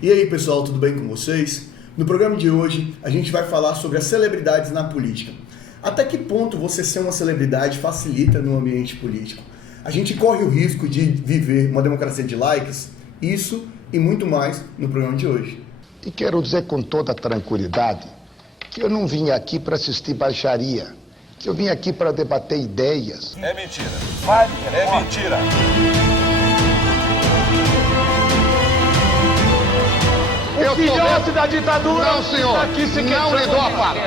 E aí pessoal, tudo bem com vocês? No programa de hoje a gente vai falar sobre as celebridades na política. Até que ponto você ser uma celebridade facilita no ambiente político? A gente corre o risco de viver uma democracia de likes? Isso e muito mais no programa de hoje. E quero dizer com toda tranquilidade que eu não vim aqui para assistir baixaria, que eu vim aqui para debater ideias. É mentira. Vale, é mentira. Eu filhote da ditadura. Não, senhor. Aqui se não lhe dou a palavra.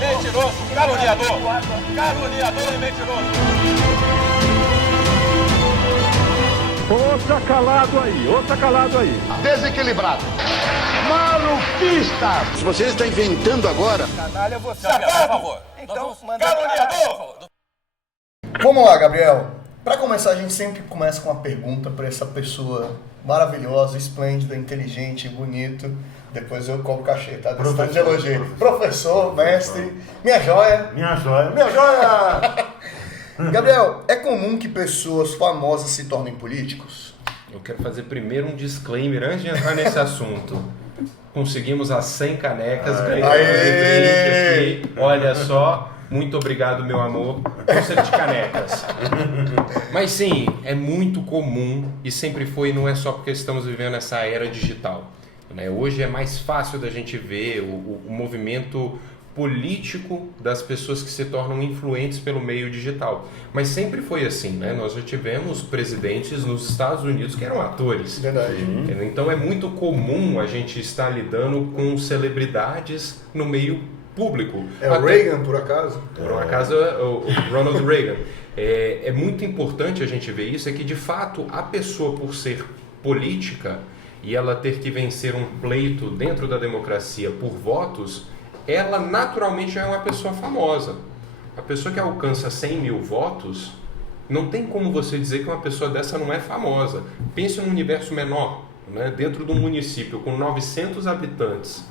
Mentiroso, caluniador. Caluniador e mentiroso. Ouça calado aí. Desequilibrado. Maluquista. Se você está inventando agora... Canalha você, por favor. Então, caluniador. Vamos lá, Gabriel. Para começar, a gente sempre começa com uma pergunta para essa pessoa maravilhosa, esplêndida, inteligente, bonito. Depois eu cobro cachê, tá? Professor de elogio. Professor, mestre, minha joia. Minha joia. Gabriel, é comum que pessoas famosas se tornem políticos? Eu quero fazer primeiro um disclaimer antes de entrar nesse assunto. Conseguimos as 100 canecas, ganhamos de aqui. Olha só, muito obrigado, meu amor. Conselho de canecas. Mas sim, é muito comum e sempre foi, não é só porque estamos vivendo essa era digital. Né? Hoje é mais fácil da gente ver o movimento político das pessoas que se tornam influentes pelo meio digital. Mas sempre foi assim, né? Nós já tivemos presidentes nos Estados Unidos que eram atores. Verdade. Então é muito comum a gente estar lidando com celebridades no meio público. É o Reagan, por acaso? Por um acaso, o Ronald Reagan. É muito importante a gente ver isso, é que de fato a pessoa, por ser política e ela ter que vencer um pleito dentro da democracia por votos, ela naturalmente já é uma pessoa famosa. A pessoa que alcança 100 mil votos, não tem como você dizer que uma pessoa dessa não é famosa. Pense num universo menor, né? Dentro de um município com 900 habitantes,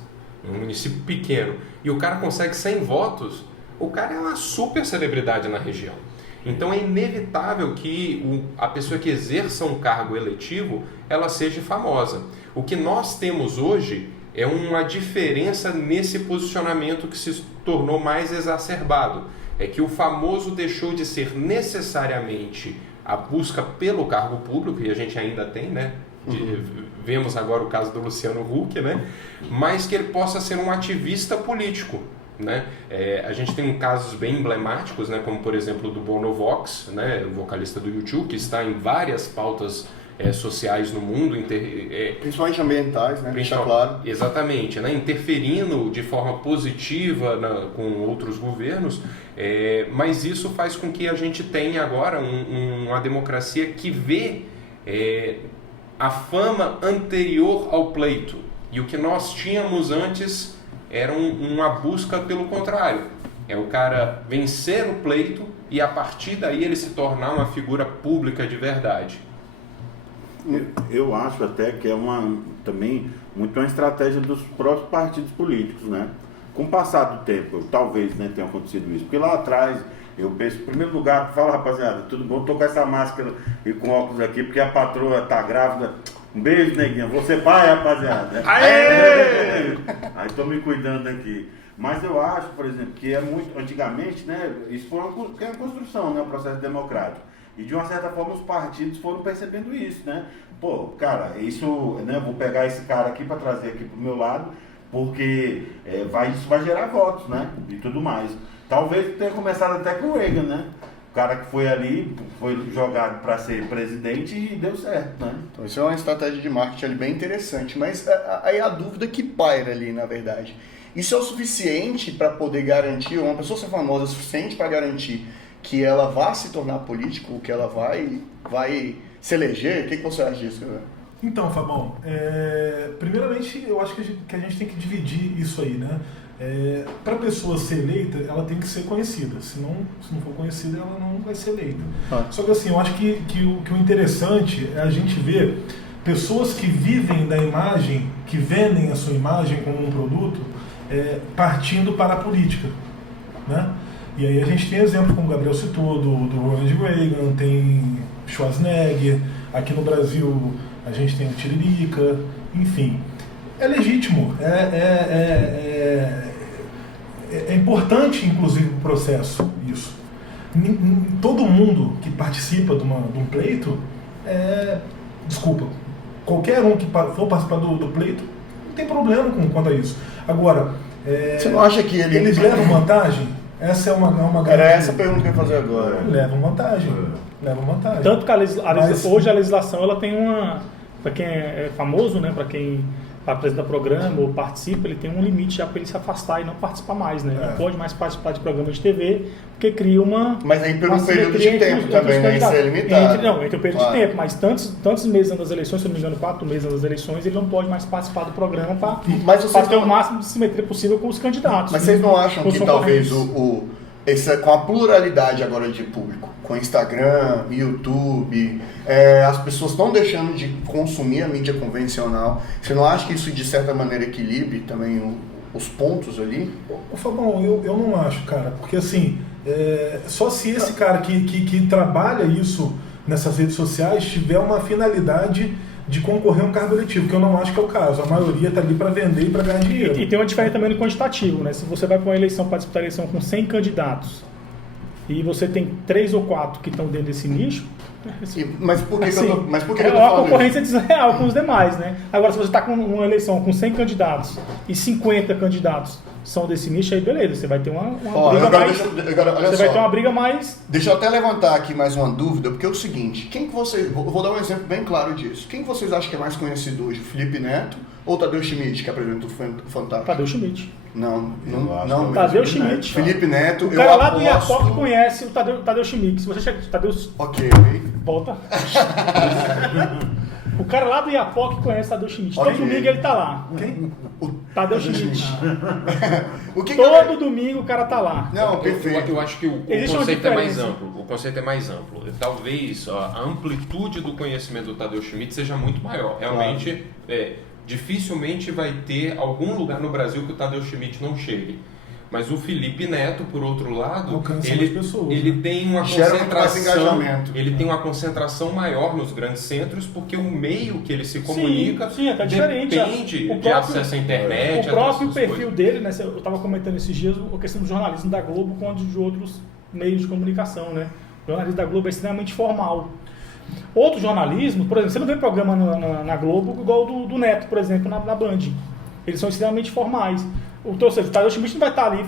um município pequeno, e o cara consegue 100 votos, o cara é uma super celebridade na região. Então é inevitável que a pessoa que exerça um cargo eletivo, ela seja famosa. O que nós temos hoje é uma diferença nesse posicionamento que se tornou mais exacerbado. É que o famoso deixou de ser necessariamente a busca pelo cargo público, e a gente ainda tem, né? Vemos agora o caso do Luciano Huck, né? Mas que ele possa ser um ativista político. Né? A gente tem casos bem emblemáticos, né? Como por exemplo do Bono Vox, né? O vocalista do YouTube, que está em várias pautas sociais no mundo, Principalmente ambientais, né? Deixa claro. Exatamente, né? Interferindo de forma positiva com outros governos, mas isso faz com que a gente tenha agora uma democracia que vê a fama anterior ao pleito, e o que nós tínhamos antes era uma busca pelo contrário, é o cara vencer o pleito e a partir daí ele se tornar uma figura pública de verdade. Eu acho até que é também muito uma estratégia dos próprios partidos políticos, né? Com o passar do tempo, talvez, né, tenha acontecido isso. Porque lá atrás, eu penso, em primeiro lugar, fala, rapaziada, tudo bom? Tô com essa máscara e com óculos aqui, porque a patroa tá grávida. Um beijo, neguinha. Você pai, rapaziada. Aê! Aí tô me cuidando aqui. Mas eu acho, por exemplo, que é muito, antigamente, né, isso foi uma construção, né, um processo democrático. E de uma certa forma os partidos foram percebendo isso, né? Pô, cara, isso, né? Vou pegar esse cara aqui para trazer aqui pro meu lado, porque isso vai gerar votos, né? E tudo mais. Talvez tenha começado até com o Reagan, né? O cara que foi ali, foi jogado para ser presidente e deu certo, né? Então isso é uma estratégia de marketing ali bem interessante, mas aí a dúvida que paira ali, na verdade. Isso é o suficiente para poder garantir, uma pessoa ser famosa é o suficiente para garantir que ela vai se tornar político, que ela vai se eleger? O que você acha disso, cara? Então, Fabão, primeiramente eu acho que a gente tem que dividir isso aí, né? Para a pessoa ser eleita, ela tem que ser conhecida. Se não for conhecida, ela não vai ser eleita. Só que assim, eu acho que o interessante é a gente ver pessoas que vivem da imagem, que vendem a sua imagem como um produto, partindo para a política, né? E aí a gente tem exemplo, como o Gabriel citou, do Ronald Reagan, tem Schwarzenegger, Aqui no Brasil a gente tem o Tiririca, enfim. É legítimo, é importante, inclusive, o processo, isso. Todo mundo que participa de um pleito, desculpa, qualquer um que for participar do pleito, não tem problema quanto a isso. Agora, você não acha que eles levam vantagem? Essa é uma garantia. Era essa a pergunta que eu ia fazer agora. Levam vantagem. Tanto que hoje a legislação ela tem uma... Para quem é famoso, né, para quem apresenta programa ou participa, ele tem um limite já para ele se afastar e não participar mais, né? Não pode mais participar de programa de TV, porque cria uma... Mas aí pelo período de tempo também, né? Isso é limitado. Entre o período de tempo, mas tantos meses antes das eleições, se não me engano, 4 meses antes das eleições, ele não pode mais participar do programa para ter o máximo de simetria possível com os candidatos. Mas vocês não acham que talvez com a pluralidade agora de público, com Instagram, YouTube, as pessoas estão deixando de consumir a mídia convencional, você não acha que isso de certa maneira equilibre também os pontos ali? Ô Fabão, eu não acho, cara, porque assim, só se esse cara que trabalha isso nessas redes sociais tiver uma finalidade de concorrer a um cargo eletivo, que eu não acho que é o caso. A maioria está ali para vender e para ganhar dinheiro. E tem uma diferença também no quantitativo, né? Se você vai para uma eleição, para disputar a eleição com 100 candidatos, e você tem 3 ou 4 que estão dentro desse nicho... Mas por que assim, eu tô falando é uma concorrência desleal com os demais, né? Agora, se você está com uma eleição com 100 candidatos e 50 candidatos são desse nicho, aí beleza, você vai ter uma briga mais... Você vai ter uma briga mais... Deixa eu até levantar aqui mais uma dúvida, porque é o seguinte, vou dar um exemplo bem claro disso. Quem que vocês acham que é mais conhecido hoje? Felipe Neto ou Tadeu Schmidt, que apresenta o Fantástico? Tadeu Schmidt. Não. Tadeu Schmidt. Felipe Neto, o cara lá do Iapoc conhece o Tadeu Schmidt. Se você chega... Ok. Volta. O cara lá do Iapoc conhece o Tadeu Schmidt. Todo domingo ele tá lá. Quem? O Tadeu Schmidt. Todo domingo o cara tá lá. Não, perfeito. Eu acho que o conceito é mais amplo. O conceito é mais amplo. Talvez a amplitude do conhecimento do Tadeu Schmidt seja muito maior. Realmente, dificilmente vai ter algum lugar no Brasil que o Tadeu Schmidt não chegue. Mas o Felipe Neto, por outro lado, ele tem uma concentração, tem uma concentração maior nos grandes centros, porque o meio que ele se comunica depende de acesso à internet. O próprio perfil dele, né? Eu estava comentando esses dias a questão do jornalismo da Globo quanto de outros meios de comunicação, né? O jornalismo da Globo é extremamente formal. Outro jornalismo, por exemplo, você não vê programa na Globo igual do Neto, por exemplo, na Band. Eles são extremamente formais. O Tadeu Schmidt não vai estar ali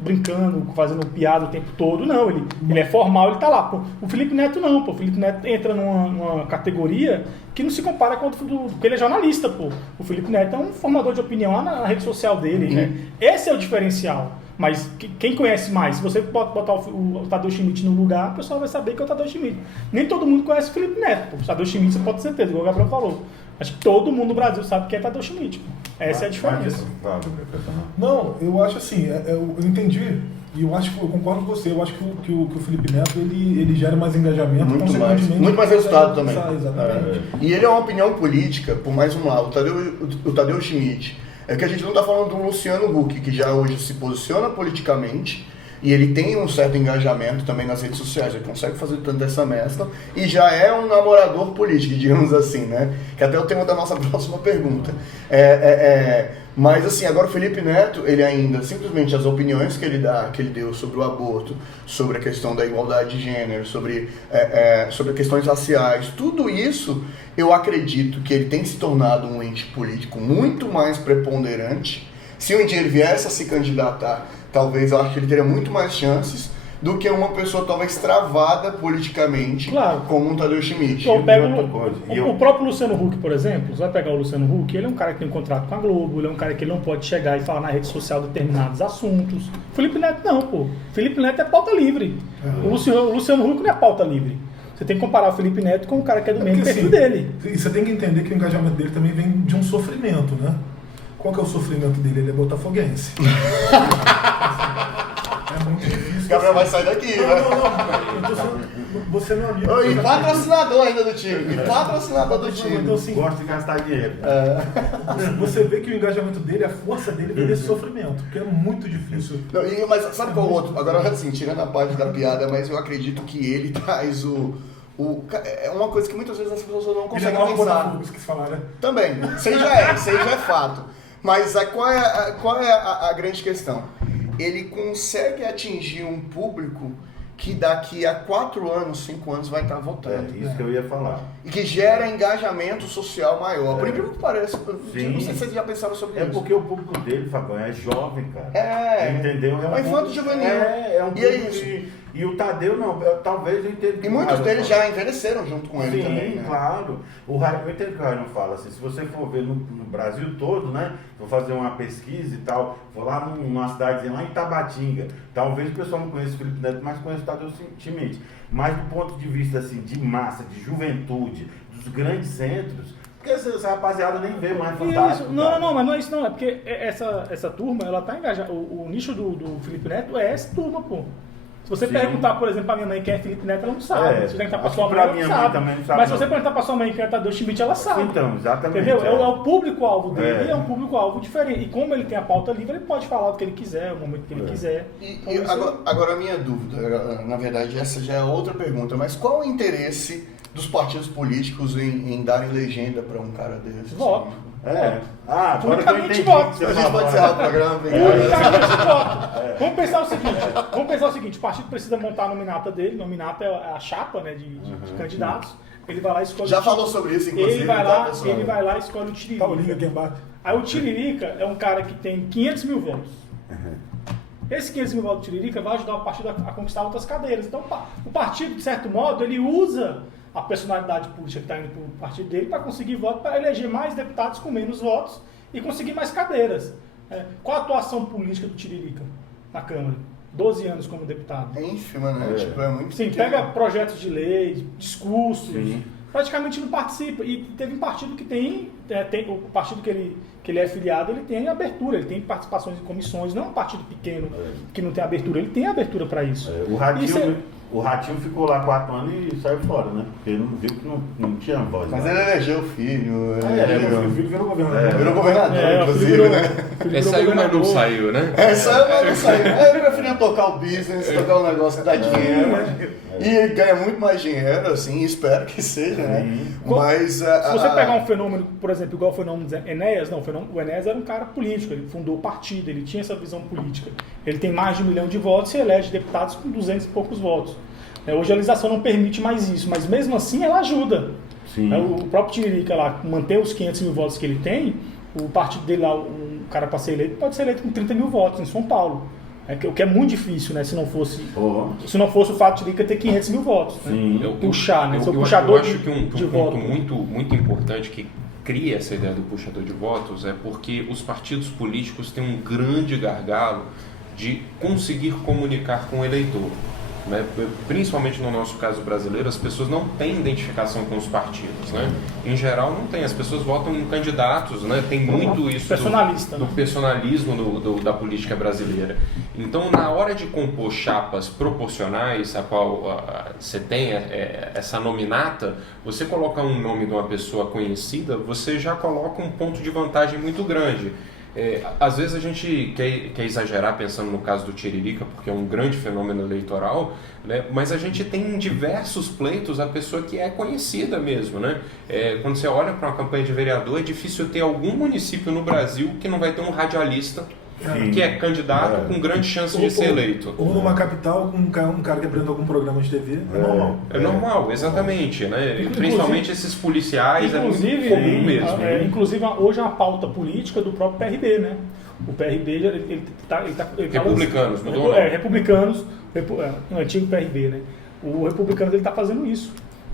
brincando, fazendo piada o tempo todo, não. Ele é formal, ele está lá. Pô. O Felipe Neto não, pô. O Felipe Neto entra numa categoria que não se compara com porque ele é jornalista, pô. O Felipe Neto é um formador de opinião lá na rede social dele, né? Esse é o diferencial. Mas quem conhece mais? Se você botar o Tadeu Schmidt no lugar, o pessoal vai saber que é o Tadeu Schmidt. Nem todo mundo conhece o Felipe Neto, pô. O Tadeu Schmidt você pode ter certeza, igual o Gabriel falou. Acho que todo mundo no Brasil sabe que é Tadeu Schmidt. Essa é a diferença. Não, eu acho assim, eu entendi, e eu concordo com você, eu acho que o Felipe Neto, ele gera mais engajamento, muito mais resultado também. Exatamente. E ele é uma opinião política, por mais um lado, o Tadeu Schmidt. É que a gente não está falando do Luciano Huck, que já hoje se posiciona politicamente, e ele tem um certo engajamento também nas redes sociais, ele consegue fazer tanto essa mescla, e já é um namorador político, digamos assim, né? Que até é o tema da nossa próxima pergunta. Mas assim, agora o Felipe Neto, ele ainda, simplesmente as opiniões que ele deu sobre o aborto, sobre a questão da igualdade de gênero, sobre questões raciais, tudo isso, eu acredito que ele tem se tornado um ente político muito mais preponderante. Se um dia ele viesse a se candidatar, talvez eu acho que ele teria muito mais chances do que uma pessoa talvez travada politicamente, como um Tadeu Schmidt. O próprio Luciano Huck, por exemplo, você vai pegar o Luciano Huck, ele é um cara que tem um contrato com a Globo, ele é um cara que ele não pode chegar e falar na rede social determinados assuntos. Felipe Neto não, pô. Felipe Neto é pauta livre. O Luciano Huck não é pauta livre. Você tem que comparar o Felipe Neto com o cara que é do mesmo perfil dele. E você tem que entender que o engajamento dele também vem de um sofrimento, né? Qual que é o sofrimento dele? Ele é botafoguense. É muito difícil. O Gabriel vai sair daqui, né? Não. Você é meu amigo. E patrocinador ainda do time. Então, assim, gosta de gastar dinheiro. Você vê que o engajamento dele, a força dele vem desse sofrimento, que é muito difícil. Mas sabe qual o outro? Agora, assim, tirando a parte da piada, mas eu acredito que ele traz É uma coisa que muitas vezes as pessoas não Ele conseguem é mal pensar. Botafogo, esqueci de falar, né? Também, isso aí já é fato. Mas qual é a grande questão? Ele consegue atingir um público que daqui a 4 anos, 5 anos vai estar votando. Isso que eu ia falar. E que gera engajamento social maior. Por incrível que pareça, eu Sim. não sei se vocês já pensaram sobre É isso. porque o público dele, Fabão, é jovem, cara. Entendeu? É um infanto juvenil. É um E é público isso. E o Tadeu não, talvez eu entenda. E muitos deles já envelheceram junto com ele Sim, também, né? claro. Eu entendo que o Raio não fala assim. Se você for ver no Brasil todo, né? Vou fazer uma pesquisa e tal, vou lá numa cidadezinha lá em Tabatinga. Talvez o pessoal não conheça o Felipe Neto, mas conheça o Tadeu Schmidt. Mas do ponto de vista assim, de massa, de juventude, dos grandes centros, porque essa rapaziada nem vê mais Fantástico. Não, mas não é isso não. É porque essa turma, ela tá engajada. O nicho do Felipe Neto é essa turma, pô. Se você perguntar, por exemplo, pra minha mãe quem é Felipe Neto, ela não sabe. Se você perguntar pra sua mãe, ela não sabe. Também não sabe. Mas se você perguntar pra sua mãe quem é Tadeu Schmidt, ela sabe. Então, exatamente. Entendeu? É o público-alvo dele, é um público-alvo diferente. E como ele tem a pauta livre, ele pode falar o que ele quiser, o momento que ele quiser. Agora a minha dúvida, na verdade essa já é outra pergunta, mas qual o interesse dos partidos políticos em darem legenda para um cara desse? Voto. Agora que eu entendi. Voto. A gente pode encerrar o programa. Vamos pensar o seguinte, o partido precisa montar a nominata dele, nominata é a chapa, né, de candidatos. Ele vai lá e escolhe. Já falou sobre isso, inclusive. Ele vai lá e escolhe o Tiririca. Tá o link aqui embaixo. Aí o Tiririca é um cara que tem 500 mil votos. Esse 500 mil votos do Tiririca vai ajudar o partido a conquistar outras cadeiras. Então o partido, de certo modo, ele usa a personalidade política que está indo para o partido dele para conseguir votos, para eleger mais deputados com menos votos e conseguir mais cadeiras. Qual a atuação política do Tiririca na Câmara? 12 anos como deputado. É ínfima, né? Tipo, é muito Sim, pequeno. pega projetos de lei, discursos, Sim. praticamente não participa. E teve um partido que tem o partido que ele é afiliado, ele tem abertura, ele tem participações em comissões, não é um partido pequeno que não tem abertura, ele tem abertura para isso. O Ratinho ficou lá 4 anos e saiu fora, né? Porque ele não viu que não tinha voz. Mas né? ele elegeu o filho. O filho virou governador. Virou governador, inclusive, virou, né? Saiu, mas não saiu, né? Saiu, mas não saiu. Eu preferia tocar o business, tocar um negócio que dá dinheiro. E ganha muito mais dinheiro, assim, espero que seja, né? Mas... Se você pegar um fenômeno, por exemplo, igual o fenômeno de Enéas, o Enéas era um cara político, ele fundou o partido, ele tinha essa visão política. Ele tem mais de 1 milhão de votos e elege deputados com 200 e poucos votos. Hoje a legislação não permite mais isso, mas mesmo assim ela ajuda. O próprio Tiririca lá, manter os 500 mil votos que ele tem, o partido dele lá, um cara para ser eleito, pode ser eleito com 30 mil votos em São Paulo. O que é muito difícil, né? Se não fosse o fato de Tiririca ter 500 mil votos. Sim. Né? Puxar, né? Eu acho que um ponto muito importante que cria essa ideia do puxador de votos é porque os partidos políticos têm um grande gargalo de conseguir comunicar com o eleitor. Né? Principalmente no nosso caso brasileiro, as pessoas não têm identificação com os partidos, né? Em geral não tem, as pessoas votam em candidatos, né? Tem muito isso do personalismo da política brasileira. Então, na hora de compor chapas proporcionais, a qual você tem essa nominata, você coloca um nome de uma pessoa conhecida, você já coloca um ponto de vantagem muito grande. Às vezes a gente quer exagerar pensando no caso do Tiririca, porque é um grande fenômeno eleitoral, né? Mas a gente tem em diversos pleitos a pessoa que é conhecida mesmo. Né? Quando você olha para uma campanha de vereador, é difícil ter algum município no Brasil que não vai ter um radialista que é candidato com grande chance de ser eleito. Ou numa capital com um cara que apresenta algum programa de TV, é normal. É normal, exatamente. Né? Principalmente esses policiais, é muito comum mesmo. Inclusive, hoje é uma pauta política do próprio PRB, né? O PRB, ele tá Republicanos, mudou o nome. Republicanos, o antigo PRB, né? O Republicanos, ele está fazendo isso.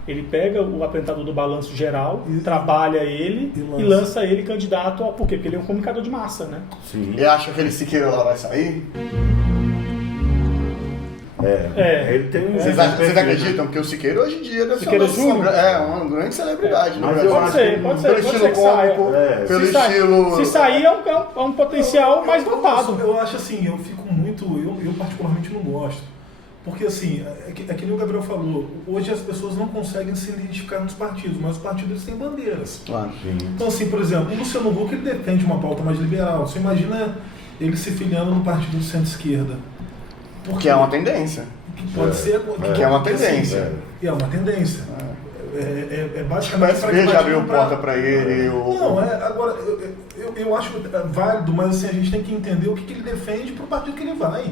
Ele pega o apresentador do Balanço Geral, trabalha ele e lança ele candidato ao... Por quê? Porque ele é um comunicador de massa, né? Sim. E acha que ele Siqueira lá vai sair? Ele tem Vocês acreditam que o Siqueira hoje em dia deve Siqueira ser uma grande celebridade no Brasil? Pode ser. Pelo estilo cômico, pelo estilo... Se sair, é um potencial mais dotado. Eu acho assim, eu fico muito... Eu particularmente não gosto. Porque assim, é que nem o Gabriel falou, hoje as pessoas não conseguem se identificar nos partidos, mas os partidos têm bandeiras. Claro. Então assim, por exemplo, o Luciano Huck ele defende uma pauta mais liberal. Você imagina ele se filiando no partido de centro-esquerda. Porque é uma tendência. Que pode ser... Que é uma tendência. E é uma tendência. É O basicamente PSB já abriu porta para ele. Não, agora, eu acho válido, mas assim, a gente tem que entender o que ele defende pro partido que ele vai.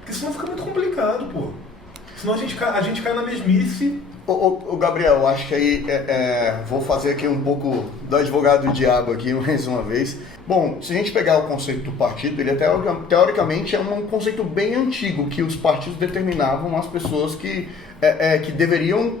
Porque senão fica muito complicado, pô. Senão a gente cai na mesmice. Ô Gabriel, eu acho que aí vou fazer aqui um pouco do advogado do diabo aqui mais uma vez. Bom, se a gente pegar o conceito do partido, ele até teoricamente é um conceito bem antigo, que os partidos determinavam as pessoas que deveriam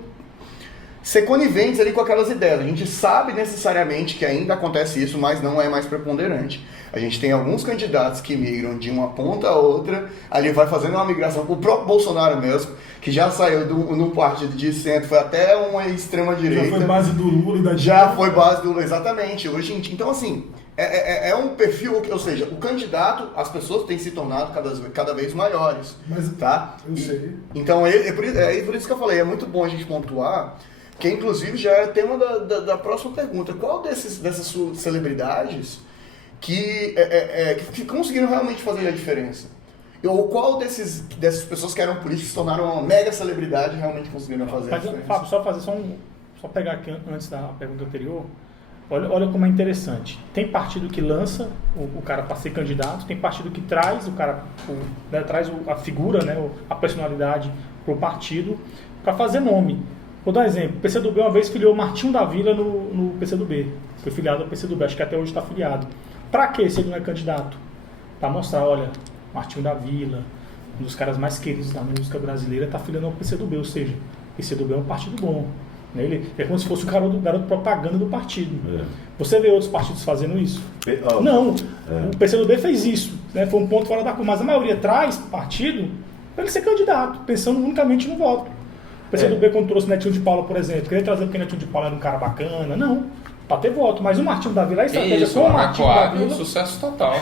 ser coniventes ali com aquelas ideias. A gente sabe necessariamente que ainda acontece isso, mas não é mais preponderante. A gente tem alguns candidatos que migram de uma ponta a outra, ali vai fazendo uma migração, o próprio Bolsonaro mesmo, que já saiu no partido de centro, foi até uma extrema-direita. Já foi base do Lula e da Dilma. Já foi base do Lula, exatamente. Hoje, então, assim, é um perfil, ou seja, o candidato, as pessoas têm se tornado cada vez maiores. Mas, tá? Eu sei. Então, por isso que eu falei, é muito bom a gente pontuar, que inclusive já é tema da próxima pergunta. Qual dessas celebridades que conseguiram realmente fazer a diferença? Ou qual dessas pessoas que eram políticos se tornaram uma mega celebridade e realmente conseguiram fazer a diferença? Fábio, só pegar aqui antes da pergunta anterior. Olha como é interessante. Tem partido que lança o cara para ser candidato, tem partido que traz o cara, traz a figura, né, a personalidade para o partido para fazer nome. Vou dar um exemplo. O PCdoB uma vez filiou Martinho da Vila no PCdoB. Foi filiado ao PCdoB, acho que até hoje está filiado. Para que se ele não é candidato? Para mostrar, olha, Martinho da Vila, um dos caras mais queridos da música brasileira, está filiando ao PCdoB, ou seja, o PCdoB é um partido bom. Ele é como se fosse o garoto propaganda do partido. Você vê outros partidos fazendo isso? Não. O PCdoB fez isso. Né? Foi um ponto fora da curva. Mas a maioria traz partido para ele ser candidato, pensando unicamente no voto. O PCdoB, quando trouxe o Netinho de Paula, por exemplo, queria trazer porque o Netinho de Paula era um cara bacana. Não. Para ter voto. Mas o Martinho da Vila, a estratégia com o Martinho da Vila... um sucesso total.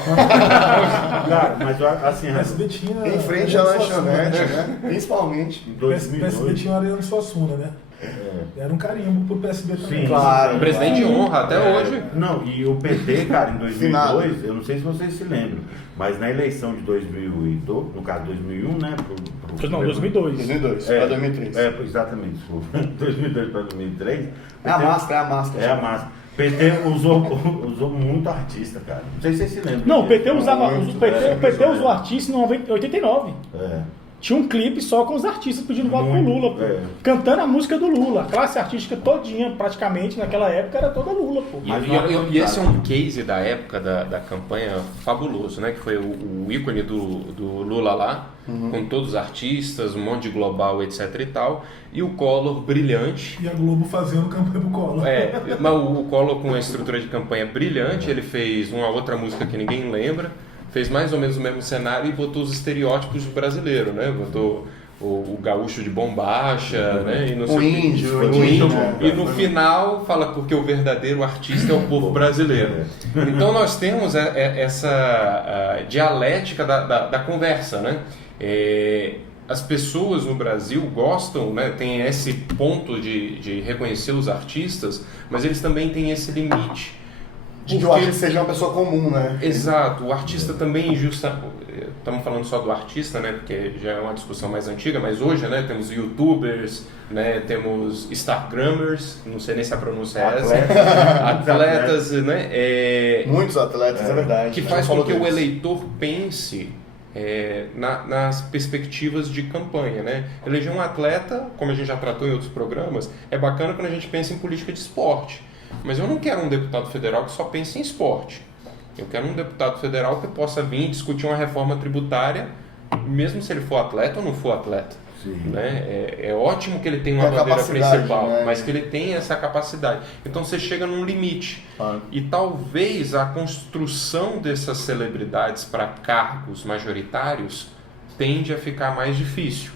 Cara, mas assim... O PSB tinha... Em frente à lanchonete, né? Principalmente. Em O 2002... PSB tinha uma Ariano Suassuna, né? Era um carimbo pro PSB também. Sim, claro. Presidente de honra até hoje. Não, e o PT, cara, em 2002, eu não sei se vocês se lembram, mas na eleição de 2002, no caso 2001, né? Não, 2002. 2002 para 2003. Exatamente. 2002 para 2003. É a máscara. É a máscara. O PT usou muito artista, cara. Não sei se vocês se lembram. Não, o PT usava. O PT usou artista em 89. Tinha um clipe só com os artistas pedindo voto pro Lula, pô. Cantando a música do Lula. A classe artística todinha, praticamente, naquela época, era toda Lula, pô. E esse é um case da época da campanha fabuloso, né? Que foi o ícone do Lula lá, com todos os artistas, um monte de global, etc e tal. E o Collor brilhante. E a Globo fazendo campanha pro Collor. Mas o Collor com uma estrutura de campanha brilhante, ele fez uma outra música que ninguém lembra. Fez mais ou menos o mesmo cenário e botou os estereótipos do brasileiro, né? Botou o gaúcho de bombacha, né? E o índio. E no final fala porque o verdadeiro artista é o povo brasileiro. Então nós temos essa dialética da conversa, né? As pessoas no Brasil gostam, né? Tem esse ponto de reconhecer os artistas, mas eles também têm esse limite. De que o artista seja uma pessoa comum, né? Exato, o artista também estamos falando só do artista, né? Porque já é uma discussão mais antiga, mas hoje, né? Temos youtubers, né? Temos instagramers, não sei nem se a pronúncia é essa, atletas, né? Muitos atletas, é verdade. Que faz com que o eleitor pense nas perspectivas de campanha, né? Eleger um atleta, como a gente já tratou em outros programas, é bacana quando a gente pensa em política de esporte. Mas eu não quero um deputado federal que só pense em esporte. Eu quero um deputado federal que possa vir discutir uma reforma tributária, mesmo se ele for atleta ou não for atleta. Né? É ótimo que ele tenha uma bandeira principal, né? Mas que ele tenha essa capacidade. Então você chega num limite. E talvez a construção dessas celebridades para cargos majoritários tende a ficar mais difícil.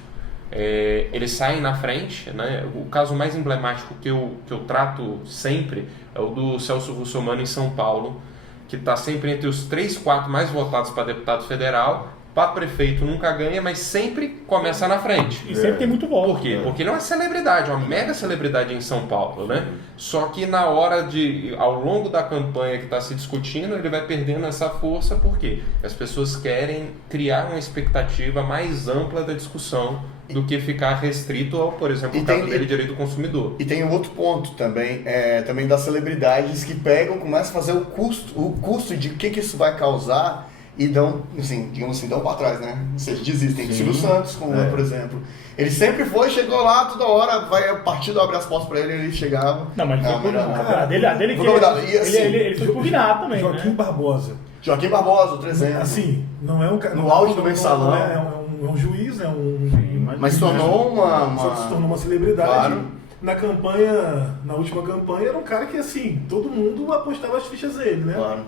Eles saem na frente, né? O caso mais emblemático que eu trato sempre é o do Celso Russomano em São Paulo, que está sempre entre os 3, 4 mais votados para deputado federal. Para prefeito nunca ganha, mas sempre começa na frente. E sempre tem muito voto. Por quê? Porque ele é uma celebridade, uma mega celebridade em São Paulo, né? Só que na hora ao longo da campanha que está se discutindo, ele vai perdendo essa força, porque as pessoas querem criar uma expectativa mais ampla da discussão do que ficar restrito ao, por exemplo, o caso dele, direito do consumidor. E tem um outro ponto também, também das celebridades que pegam, começam a fazer o custo de o que isso vai causar e dão, assim, digamos assim, dão para trás, né? Ou seja, desistem. Silvio Santos, por exemplo. Ele sempre chegou lá, toda hora, o partido abre as portas para ele chegava. Não, mas ele foi pugnado também, Joaquim Barbosa. Joaquim Barbosa, outro exemplo. Assim, não é um cara... No auge do mensalão. É um juiz, mas se tornou se tornou uma celebridade. Claro. Na última campanha, era um cara que, assim, todo mundo apostava as fichas dele, né? Claro.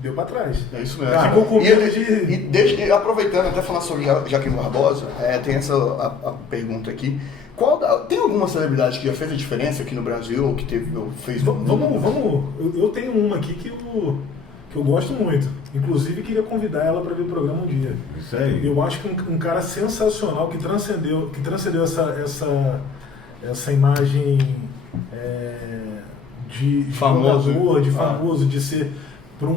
Deu pra trás. É isso mesmo. Ficou com medo e aproveitando, até falar sobre Joaquim Barbosa, tem a pergunta aqui. Tem alguma celebridade que já fez a diferença aqui no Brasil ou que fez... Eu tenho uma aqui que eu gosto muito. Inclusive, queria convidar ela para ver o programa um dia. Isso aí. Eu acho que um cara sensacional que transcendeu essa imagem de famoso, jogador, de famoso, de ser para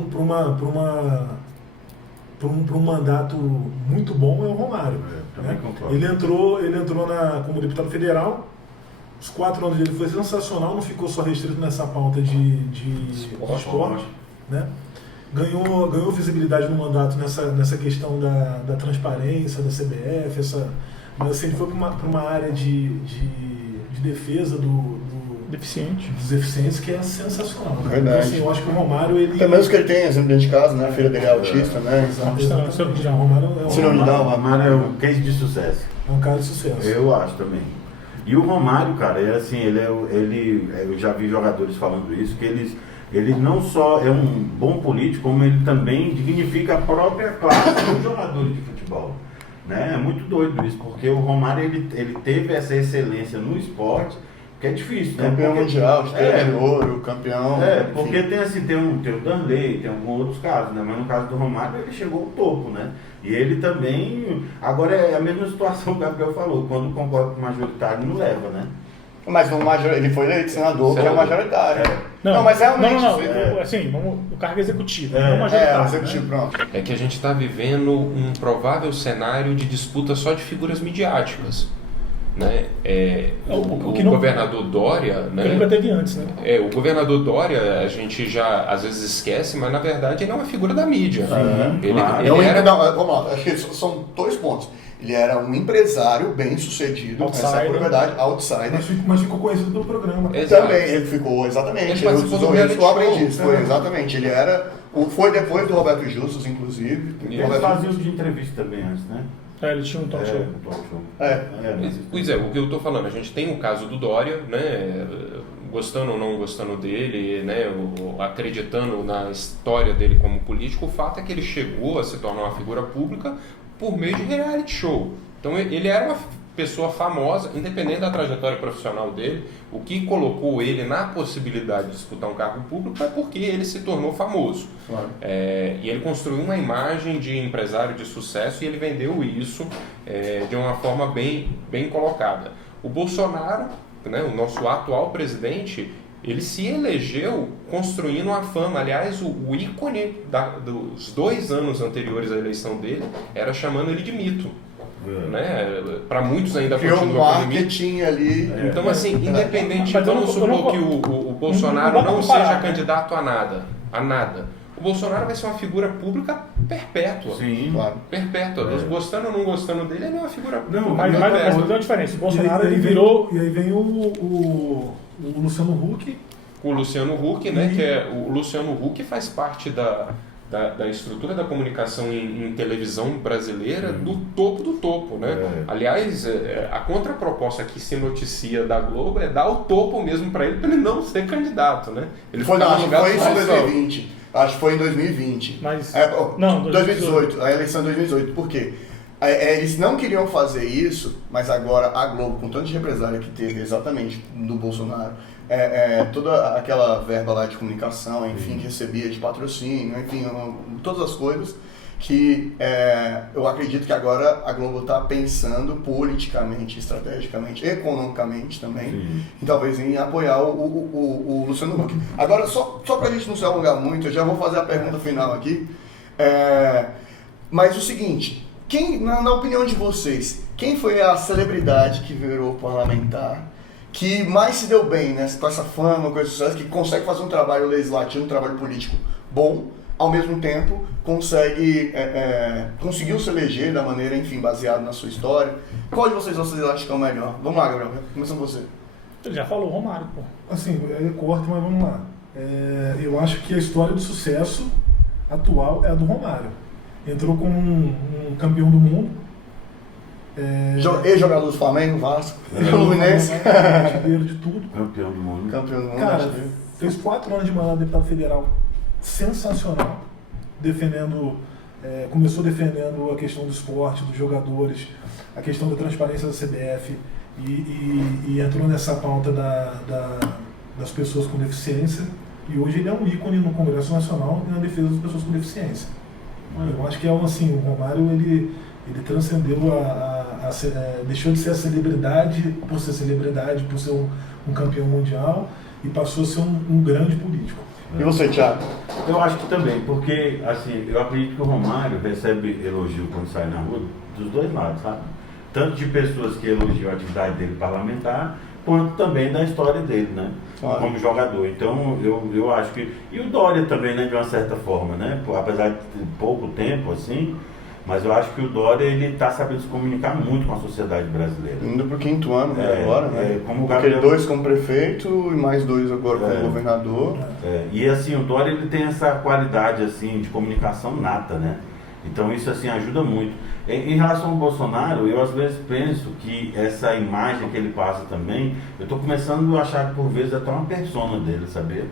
um mandato muito bom é o Romário. Também concordo. Ele entrou como deputado federal. Os 4 anos dele foi sensacional, não ficou só restrito nessa pauta de esporte, né? Ganhou visibilidade no mandato nessa questão da transparência, da CBF, mas assim, ele foi para uma área de defesa dos deficientes, que é sensacional. Verdade. Então, assim, eu acho que o Romário, ele... Pelo menos que ele tem exemplo dentro de casa, né? A filha dele é autista, né? O Romário é um case de sucesso. É um cara de sucesso. Eu acho também. E o Romário, cara, eu já vi jogadores falando isso, que ele não só é um bom político, como ele também dignifica a própria classe dos jogadores de futebol. Né? É muito doido isso, porque o Romário ele teve essa excelência no esporte, que é difícil, né? Campeão mundial, estrela de ouro, campeão... porque tem o Danley, tem alguns outros casos, né? Mas no caso do Romário, ele chegou ao topo, né? E ele também... Agora é a mesma situação que o Gabriel falou, quando concorda com o majoritário, não leva, né? Mas ele foi eleito senador, que é majoritário. Não, mas realmente... Assim, o cargo executivo, não majoritário. Executivo, pronto. É que a gente está vivendo um provável cenário de disputa só de figuras midiáticas. Né? O governador Dória, né? Que nunca teve antes, né? O governador Dória a gente já às vezes esquece, mas na verdade ele é uma figura da mídia. Vamos lá, acho que são 2 pontos. Ele era um empresário bem sucedido, essa é a verdade, outsider. Mas ficou conhecido pelo programa. Também, ele ficou, exatamente. Ele usou isso, exatamente. Ele foi depois do Roberto Justus, inclusive. E ele fazia de entrevista também antes, né? Ele tinha um talk show. Pois é, o que eu estou falando, a gente tem o caso do Dória, né, gostando ou não gostando dele, né, acreditando na história dele como político, o fato é que ele chegou a se tornar uma figura pública por meio de reality show. Então ele era uma pessoa famosa, independente da trajetória profissional dele. O que colocou ele na possibilidade de disputar um cargo público é porque ele se tornou famoso. Claro. E ele construiu uma imagem de empresário de sucesso e ele vendeu isso de uma forma bem colocada. O Bolsonaro, né, o nosso atual presidente, ele se elegeu construindo uma fama. Aliás, o ícone dos 2 anos anteriores à eleição dele era chamando ele de mito. Né? Para muitos ainda continua um marketing ali. Então, assim, independente, vamos supor que o Bolsonaro não seja candidato a nada. O Bolsonaro vai ser uma figura pública perpétua. Sim, claro. Perpétua. Gostando ou não gostando dele, ele é uma figura pública. Mas tem uma diferença. O Bolsonaro ele virou. E aí vem o Luciano Huck. O Luciano Huck, né? O Luciano Huck faz parte da estrutura da comunicação em televisão brasileira do topo, né? Aliás, a contraproposta que se noticia da Globo é dar o topo mesmo para ele não ser candidato, né? Ele foi isso em 2020. Acho que foi em 2020. Mas... 2018. A eleição de 2018. Por quê? Eles não queriam fazer isso, mas agora a Globo, com tanto de represália que teve exatamente do Bolsonaro, toda aquela verba lá de comunicação, enfim, que recebia de patrocínio, enfim, todas as coisas que eu acredito que agora a Globo está pensando politicamente, estrategicamente, economicamente também, e talvez em apoiar o Luciano Huck. Agora, só para a gente não se alongar muito, eu já vou fazer a pergunta final aqui, mas o seguinte, Na opinião de vocês, quem foi a celebridade que virou parlamentar, que mais se deu bem, né, com essa fama, com esse sucesso, que consegue fazer um trabalho legislativo, um trabalho político bom, ao mesmo tempo conseguiu se eleger da maneira, enfim, baseado na sua história? Qual de vocês acham que é o melhor? Vamos lá, Gabriel, começando com você. Ele já falou, Romário, pô. Assim, é corte, mas vamos lá. Eu acho que a história do sucesso atual é a do Romário. Entrou como um campeão do mundo. Ex-jogador do Flamengo, Vasco, Fluminense. Artilheiro de tudo. Campeão do mundo. Campeão do mundo. Cara, fez 4 anos de mandato de deputado federal. Sensacional. Começou defendendo a questão do esporte, dos jogadores, a questão da transparência da CBF e entrou nessa pauta das pessoas com deficiência. E hoje ele é um ícone no Congresso Nacional na defesa das pessoas com deficiência. Eu acho que o Romário ele transcendeu deixou de ser a celebridade por ser celebridade, por ser um campeão mundial e passou a ser um grande político. E você, Thiago? Eu acho que também, porque assim, eu acredito que o Romário recebe elogio quando sai na rua dos dois lados, sabe? Tanto de pessoas que elogiam a atividade dele parlamentar, quanto também da história dele, né? Claro. Como jogador. Então, eu acho que... E o Dória também, né? De uma certa forma, né? Apesar de ter pouco tempo, assim... Mas eu acho que o Dória, ele está sabendo se comunicar muito com a sociedade brasileira. Indo para o 5º ano, agora, né? Como o Gabriel... 2 como prefeito e mais 2 agora como governador. E assim, o Dória, ele tem essa qualidade, assim, de comunicação nata, né? Então isso, assim, ajuda muito. Em relação ao Bolsonaro, eu às vezes penso que essa imagem que ele passa também, eu estou começando a achar que por vezes é até uma persona dele, sabe?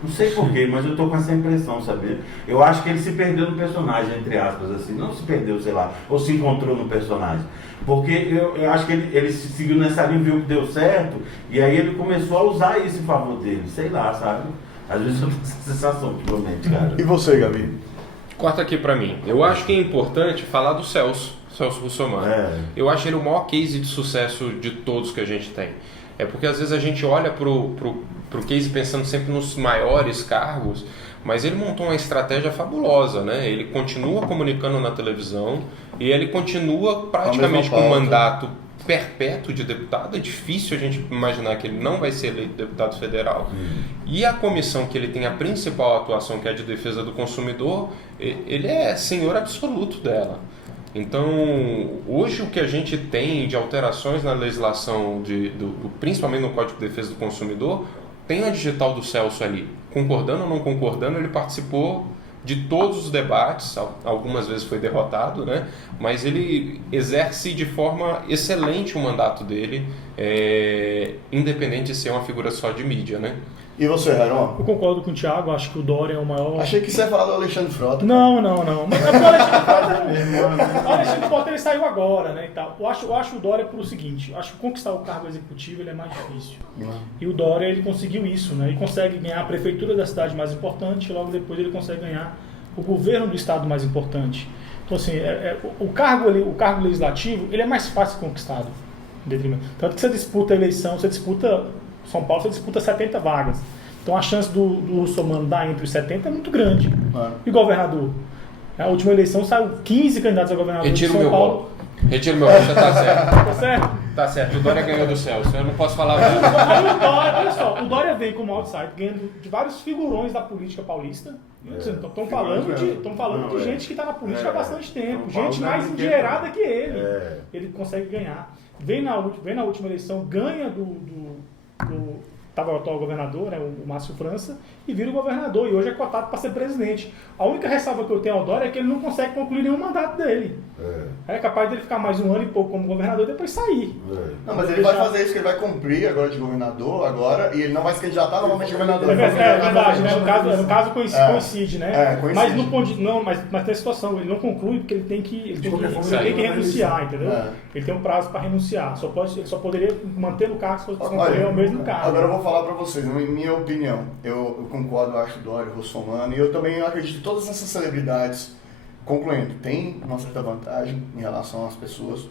Não sei porquê, mas eu estou com essa impressão, sabe? Eu acho que ele se perdeu no personagem, entre aspas, assim. Não se perdeu, sei lá, ou se encontrou no personagem. Porque eu acho que ele seguiu nessa linha, viu que deu certo, e aí ele começou a usar isso em favor dele, sei lá, sabe? Às vezes eu tenho essa sensação, ultimamente, cara. E você, Gabi? Corta aqui pra mim. Eu acho que é importante falar do Celso Russomano. Eu acho ele o maior case de sucesso de todos que a gente tem. É porque às vezes a gente olha pro case pensando sempre nos maiores cargos, mas ele montou uma estratégia fabulosa, né? Ele continua comunicando na televisão e ele continua praticamente com um mandato perpétuo de deputado. É difícil a gente imaginar que ele não vai ser eleito deputado federal. E a comissão que ele tem a principal atuação, que é a de defesa do consumidor, ele é senhor absoluto dela. Então, hoje o que a gente tem de alterações na legislação, principalmente no Código de Defesa do Consumidor, tem a digital do Celso ali. Concordando ou não concordando, ele participou de todos os debates, algumas vezes foi derrotado, né? Mas ele exerce de forma excelente o mandato dele, independente de ser uma figura só de mídia, né? E você, Heron? Eu concordo com o Thiago, acho que o Dória é o maior... Achei que você ia falar do Alexandre Frota. Não. Mas é porque o Alexandre Frota ele saiu agora, né? E tal. Eu acho o Dória por o seguinte, acho que conquistar o cargo executivo ele é mais difícil. E o Dória ele conseguiu isso, né? Ele consegue ganhar a prefeitura da cidade mais importante e logo depois ele consegue ganhar o governo do estado mais importante. Então assim, o cargo legislativo ele é mais fácil conquistado. Tanto que você disputa a eleição, São Paulo você disputa 70 vagas. Então a chance do Russomano dar entre os 70 é muito grande. E governador? Na última eleição saiu 15 candidatos a governador de São Paulo. Retiro meu voto, você tá certo. Tá certo? Tá certo, o Dória ganhou do Celso, eu não posso falar Aí o Dória, olha só, o Dória veio como outsider, ganhando de vários figurões da política paulista. Estão falando de gente que está na política há bastante tempo, gente mais endinheirada que ele. Ele consegue ganhar. Vem na última eleição, ganha estava o atual governador, né, o Márcio França, e vira o governador, e hoje é cotado para ser presidente. A única ressalva que eu tenho ao Dória é que ele não consegue concluir nenhum mandato dele. É capaz dele ficar mais um ano e pouco como governador e depois sair. Não, mas ele vai fazer isso, que ele vai cumprir agora de governador, e ele não vai se candidatar novamente a governador. É verdade, né? No caso coincide, né? Coincide. Mas tem a situação, ele não conclui porque ele tem que renunciar, entendeu? Ele tem um prazo para renunciar, ele só poderia manter no cargo se fosse concorrer ao mesmo cargo. Agora eu vou falar para vocês, na minha opinião, eu concordo, eu acho, Dória, Russomano, e eu também acredito que todas essas celebridades, concluindo, tem uma certa vantagem em relação às pessoas.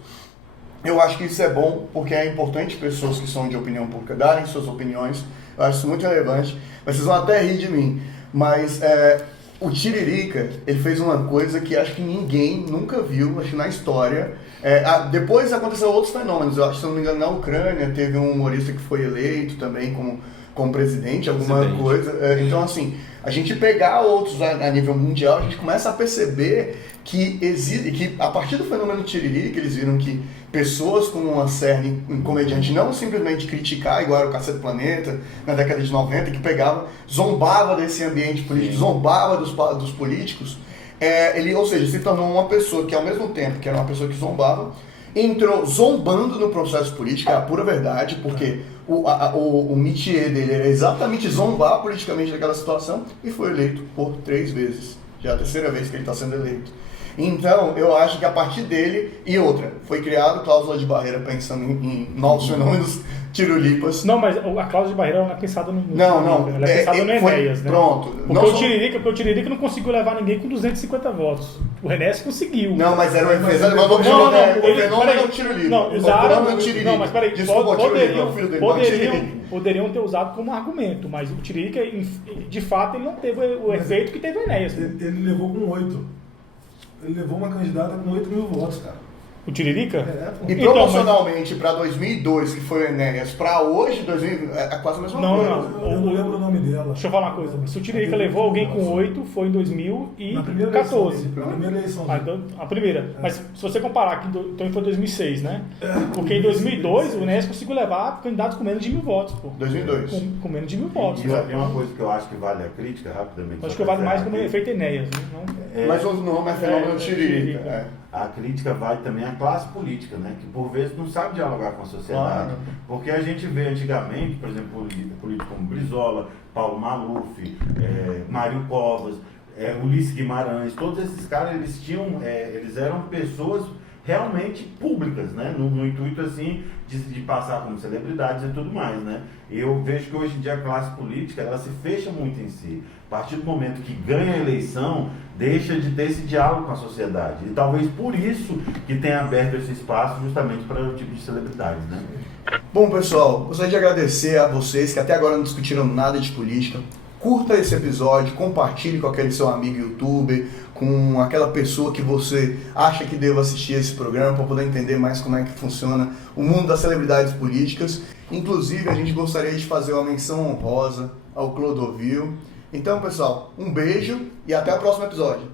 Eu acho que isso é bom, porque é importante pessoas que são de opinião pública darem suas opiniões, eu acho isso muito relevante, mas vocês vão até rir de mim, mas O Tiririca, ele fez uma coisa que acho que ninguém nunca viu, acho que na história. Depois aconteceram outros fenômenos. Eu acho que, se não me engano, na Ucrânia teve um humorista que foi eleito também como presidente, alguma coisa. Então, assim, a gente pegar outros a nível mundial, a gente começa a perceber que existe, que a partir do fenômeno Tiririca, eles viram que pessoas com uma cerne comediante não simplesmente criticar, igual era o Cacete Planeta, na década de 90, que pegava, zombava desse ambiente político, zombava dos políticos, ou seja, se tornou uma pessoa que, ao mesmo tempo que era uma pessoa que zombava, entrou zombando no processo político, é a pura verdade, porque o métier dele era exatamente zombar politicamente daquela situação, e foi eleito por 3 vezes. Já é a 3ª vez que ele está sendo eleito. Então, eu acho que a partir dele, e outra, foi criado cláusula de barreira pensando em novos fenômenos tirulipas. Não, mas a cláusula de barreira não é pensada no Não. Ela é pensada no Enéas, né? Pronto. Porque o Tiririca não conseguiu levar ninguém com 250 votos. O Enéas conseguiu. Não, mas era o fenômeno tirulipa. Não, mas peraí, poderiam ter usado como argumento, mas o Tiririca, de fato, ele não teve o efeito que teve o Enéas. Ele levou com 8. Ele levou uma candidata com 8 mil votos, cara. O Tiririca? E proporcionalmente para 2002, que foi o Enéas, para hoje, 2000, é quase a mesma coisa. Não. Eu não lembro o nome dela. Deixa eu falar uma coisa. Se o Tiririca levou alguém com 8, foi em 2014. Na primeira eleição. Então, a primeira. Mas se você comparar, então foi 2006, né? Porque em 2002 o Enéas conseguiu levar candidatos com menos de 1.000 votos. Pô. 2002. Com menos de 1.000 votos. E tem uma coisa que eu acho que vale a crítica, rapidamente. Acho que vale mais como efeito Enéas. Mas o nome é fenômeno Tiririca. A crítica vai também à classe política, né? Que por vezes não sabe dialogar com a sociedade. Porque a gente vê antigamente, por exemplo, políticos como Brizola, Paulo Maluf, Mário Covas, Ulisses Guimarães, todos esses caras, eles eram pessoas realmente públicas, né? No intuito, assim, de passar como celebridades e tudo mais, né? Eu vejo que hoje em dia a classe política, ela se fecha muito em si. A partir do momento que ganha a eleição, deixa de ter esse diálogo com a sociedade. E talvez por isso que tenha aberto esse espaço justamente para o tipo de celebridade, né? Bom, pessoal, gostaria de agradecer a vocês que até agora não discutiram nada de política. Curta esse episódio, compartilhe com aquele seu amigo youtuber, com aquela pessoa que você acha que deva assistir esse programa para poder entender mais como é que funciona o mundo das celebridades políticas. Inclusive, a gente gostaria de fazer uma menção honrosa ao Clodovil. Então, pessoal, um beijo e até o próximo episódio.